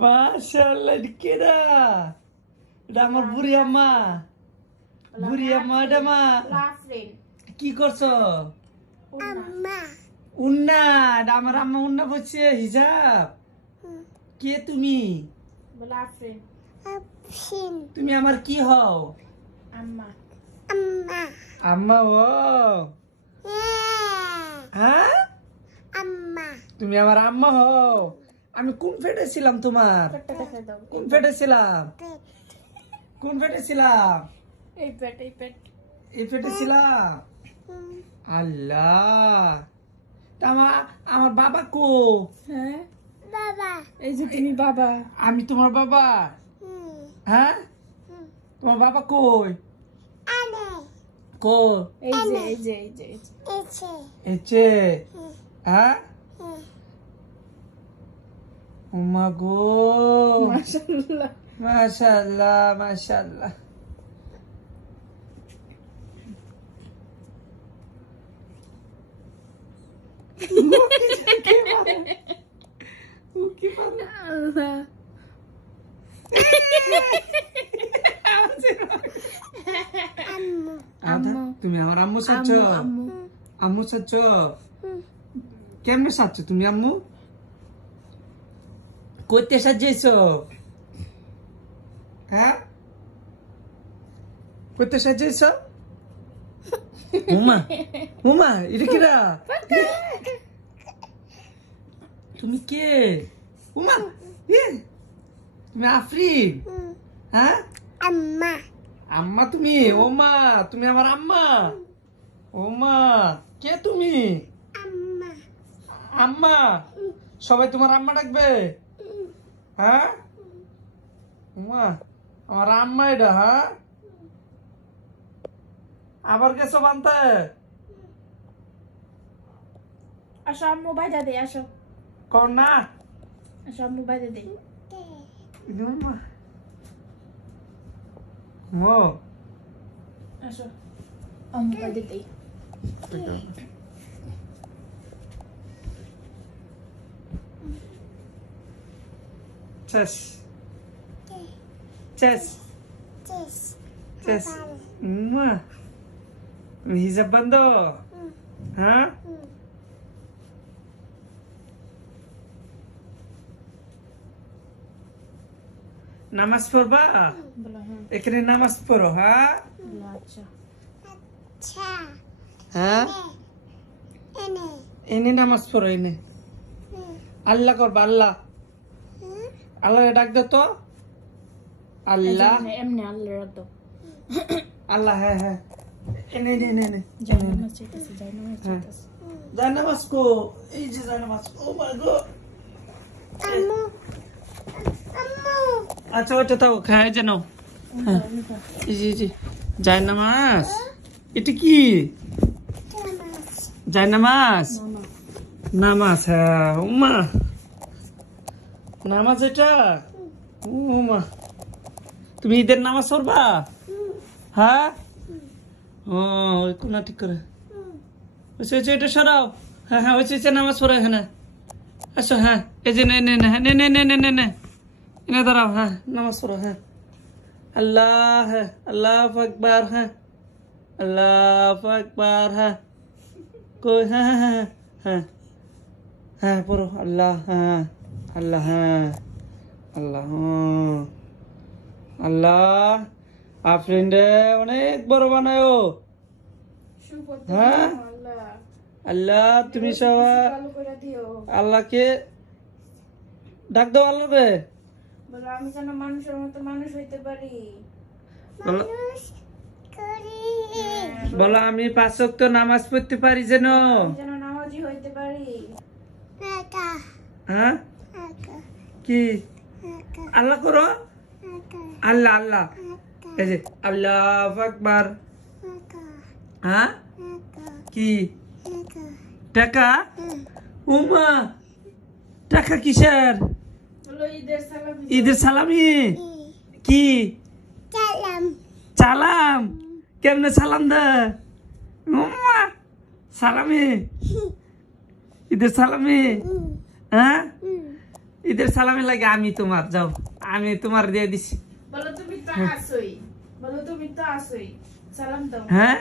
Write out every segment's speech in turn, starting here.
মাশাআল্লাহ কেডা এটা আমার বুড়ি আম্মা এটা মা কি করছো আম্মা উন্না এটা আমার আম্মা উন্না বলছে হিজাব কে তুমি তুমি আমার কি হও আম্মা আম্মা আম্মা ও হ্যাঁ আম্মা তুমি আমার আম্মা হও আমি কোন ফেটে ছিলাম তোমার কোন ফেটে ছিলাম এই ফেটে ছিলাম আল্লাহ আমার বাবা কো হ্যাঁ বাবা এই যে তুমি বাবা আমি তোমার বাবা হ্যাঁ তোমার বাবা কই কো এই যে হ্যাঁ ওমা গো মাশাআল্লাহ তুমি আমার আম্মু সাচ্ছ কেমনে সাচ্ছ তুমি আম্মু করতে সাজিয়েছ হ্যাঁ করতে সাজিয়েছ উমা এটা কিরা তুমি কে উমা তুমি আফরিন হ্যাঁ আম্মা তুমি ওমা তুমি আমার আম্মা ওমা কে তুমি আম্মা সবাই তোমার আম্মা ডাকবে হ্যাঁ উমা আমার আম্মা এটা হ্যাঁ আবার গেছো বানতে আসো আম্মু বাইদা দে আসো কর না আসো আম্মু বাইদা দে উমা মো আসো আম্মু বাইদা দে চেস হিজাব বন্ধ হ্যাঁ নামাজ পড়বা এখানে নামাজ পড়ো হ্যাঁ হ্যাঁ এনে নামাজ পড়ো এনে আল্লাহ করবা আল্লাহ ডাক দে তো আল্লাহ এমনি আল্লাহ ডাক দাও আল্লাহ হ্যাঁ এনে জানামাজ কো এই যে জানামাজ ও মা গো আম্মু আচ্ছা ওটা তো খায় যেন জি জানামাজ এটা কি জানামাজ নামাজ হ্যাঁ উমা নামাজ এটা উমা তুমি ঈদের নামাজ পড়বা হ্যাঁ ও কোনা ঠিক করে এটা সরাও হ্যাঁ ওইছে নামাজ পড়ো এখানে আসো হ্যাঁ এই যে নে এনে দাঁড়াও হ্যাঁ নামাজ পড়ো হ্যাঁ আল্লাহ আকবার হ্যাঁ আল্লাহ আকবার হ্যাঁ কই হ্যাঁ পড়ো আল্লাহ হ্যাঁ আল্লাহ আফরিন রে অনেক বড় বানায়ো হ্যাঁ আল্লাহ তুমি সবাই আল্লাহকে ডাক দাও আল্লাহ রে বলো আমি যেন মানুষের মতো মানুষ হইতে পারি বলো আমি 5 ওয়াক্ত নামাজ পড়তে পারি যেন নামাজি হইতে পারি হ্যাঁ কি আল্লাহ করো আল্লাহ এই যে আল্লাহু আকবার হ্যাঁ কি টাকা উমা টাকা কিসের ঈদের সালামি কি সালাম কেমনে সালাম দে উমা সালামি ঈদের সালামি হ্যাঁ ঈদের সালামি লাগে আমি তোমার যাও আমি তোমার দিয়ে দিছি বলো তুমি তো আসোই, বলো তুমি তো আসোই, সালাম দাও। হ্যাঁ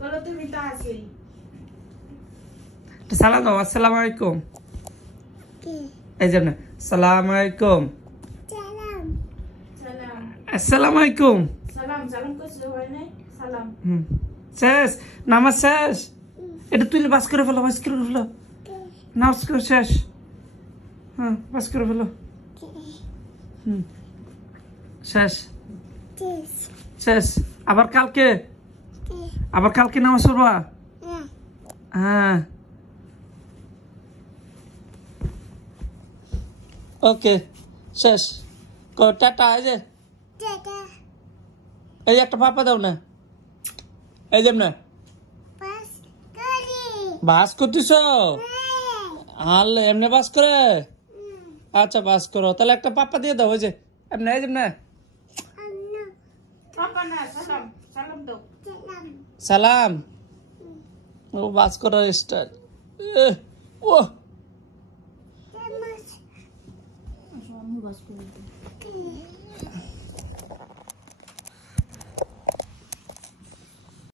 বলো তুমি তো আসোই। সালাম দাও আসসালামু আলাইকুম এই যে না আসসালামু আলাইকুম সালাম আসসালামু আলাইকুম সালাম সালাম করছো হয় নাই? সালাম। শেষ নামাজ শেষ এটা তুই বাস করে ফেলো নামাজ করে শেষ হ্যাঁ বাস করে ফেলো শেষ শেষ আবার কালকে নামাজ পড়বা হ্যাঁ ওকে শেষ টাটা এই যে একটা পাপা দাও না এই যে না বাস করতেছ আলে এমনি বাস করে আচ্ছা বাস করো তাহলে একটা পাপা দিয়ে দাও ওই যে এমনি এই যে না পাপা না সালাম, সালাম দাও। সালাম ও বাস করার স্টাইল ও আমি বাস করে দিই।